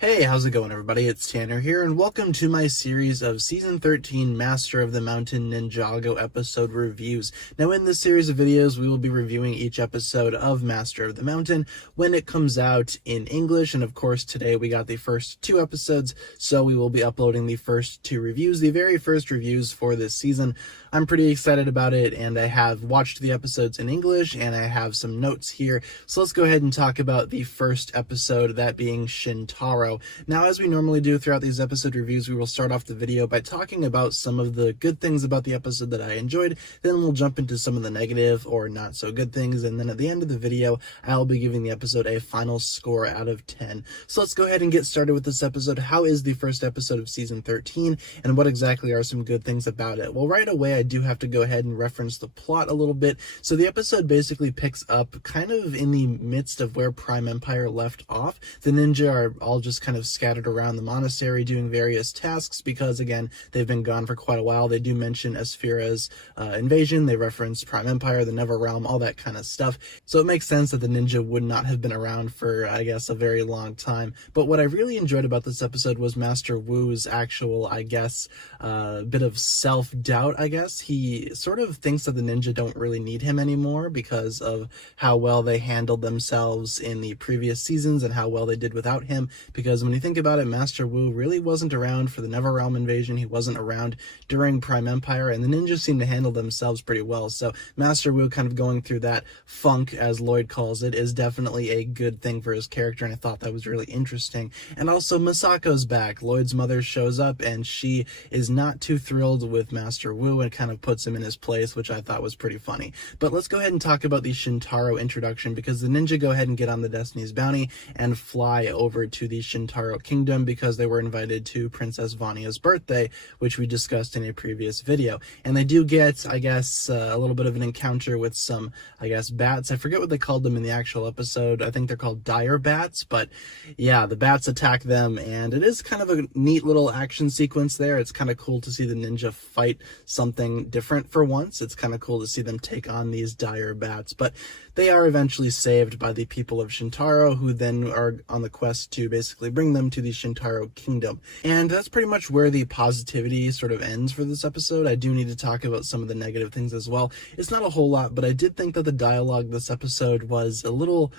Hey, how's it going, everybody? It's Tanner here, and welcome to my series of Season 13 Master of the Mountain Ninjago episode reviews. Now, in this series of videos, we will be reviewing each episode of Master of the Mountain when it comes out in English, and of course, today we got the first two episodes, so we will be uploading the first two reviews, the very first reviews for this season. I'm pretty excited about it, and I have watched the episodes in English, and I have some notes here, so let's go ahead and talk about the first episode, that being Shintaro. Now, as we normally do throughout these episode reviews, we will start off the video by talking about some of the good things about the episode that I enjoyed, then we'll jump into some of the negative or not so good things, and then at the end of the video, I'll be giving the episode a final score out of 10. So let's go ahead and get started with this episode. How is the first episode of Season 13, and what exactly are some good things about it? Well, right away, I do have to go ahead and reference the plot a little bit. So the episode basically picks up kind of in the midst of where Prime Empire left off. The ninja are all just kind of scattered around the monastery doing various tasks because, again, they've been gone for quite a while. They do mention Asphira's invasion. They reference Prime Empire, the Never Realm, all that kind of stuff. So it makes sense that the ninja would not have been around for, I guess, a very long time. But what I really enjoyed about this episode was Master Wu's actual, I guess, bit of self-doubt, I guess. He sort of thinks that the ninja don't really need him anymore because of how well they handled themselves in the previous seasons and how well they did without him. Because when you think about it, Master Wu really wasn't around for the Never Realm invasion. He wasn't around during Prime Empire, and the ninjas seem to handle themselves pretty well. So Master Wu kind of going through that funk, as Lloyd calls it, is definitely a good thing for his character, and I thought that was really interesting. And also, Masako's back. Lloyd's mother shows up, and she is not too thrilled with Master Wu and kind of puts him in his place, which I thought was pretty funny. But let's go ahead and talk about the Shintaro introduction, because the ninja go ahead and get on the Destiny's Bounty and fly over to the Shintaro Kingdom because they were invited to Princess Vanya's birthday, which we discussed in a previous video. And they do get, I guess, a little bit of an encounter with some, I guess, bats. I forget what they called them in the actual episode. I think they're called dire bats, but yeah, the bats attack them, and it is kind of a neat little action sequence there. It's kind of cool to see the ninja fight something different for once. It's kind of cool to see them take on these dire bats, but they are eventually saved by the people of Shintaro, who then are on the quest to basically bring them to the Shintaro Kingdom. And that's pretty much where the positivity sort of ends for this episode. I do need to talk about some of the negative things as well. It's not a whole lot, but I did think that the dialogue this episode was a little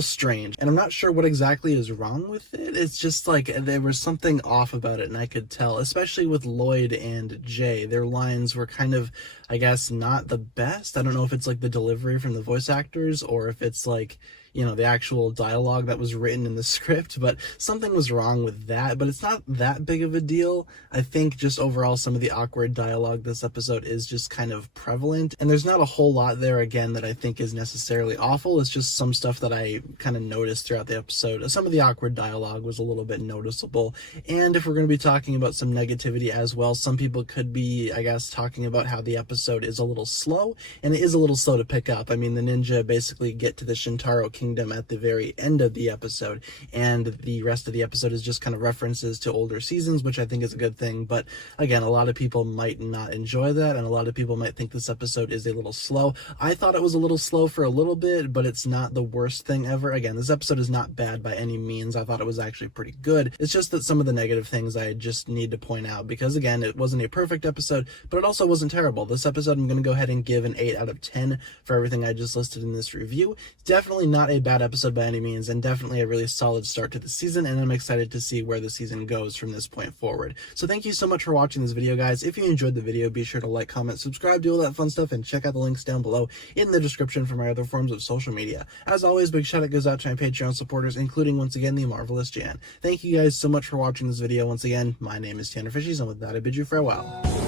strange, and I'm not sure what exactly is wrong with it. It's just like there was something off about it, and I could tell, especially with Lloyd and Jay. Their lines were kind of, I guess, not the best. I don't know if it's like the delivery from the voice actors or if it's like, you know, the actual dialogue that was written in the script, but something was wrong with that. But it's not that big of a deal. I think just overall some of the awkward dialogue this episode is just kind of prevalent, and there's not a whole lot there, again, that I think is necessarily awful. It's just some stuff that I kind of noticed throughout the episode. Some of the awkward dialogue was a little bit noticeable, and if we're going to be talking about some negativity as well, some people could be, I guess, talking about how the episode is a little slow, and it is a little slow to pick up. I mean, the ninja basically get to the Shintaro Kingdom at the very end of the episode, and the rest of the episode is just kind of references to older seasons, which I think is a good thing. But again, a lot of people might not enjoy that, and a lot of people might think this episode is a little slow. I thought it was a little slow for a little bit, but it's not the worst thing ever. Again, this episode is not bad by any means. I thought it was actually pretty good. It's just that some of the negative things I just need to point out, because again, it wasn't a perfect episode, but it also wasn't terrible. This episode, I'm going to go ahead and give an 8 out of 10 for everything I just listed in this review. It's definitely not a bad episode by any means, and definitely a really solid start to the season, and I'm excited to see where the season goes from this point forward. So thank you so much for watching this video, guys. If you enjoyed the video, be sure to like, comment, subscribe, do all that fun stuff, and check out the links down below in the description for my other forms of social media. As always, big shout out goes out to my Patreon supporters, including, once again, the marvelous Jan. Thank you guys so much for watching this video. Once again, my name is TannerFishies, and with that, I bid you farewell.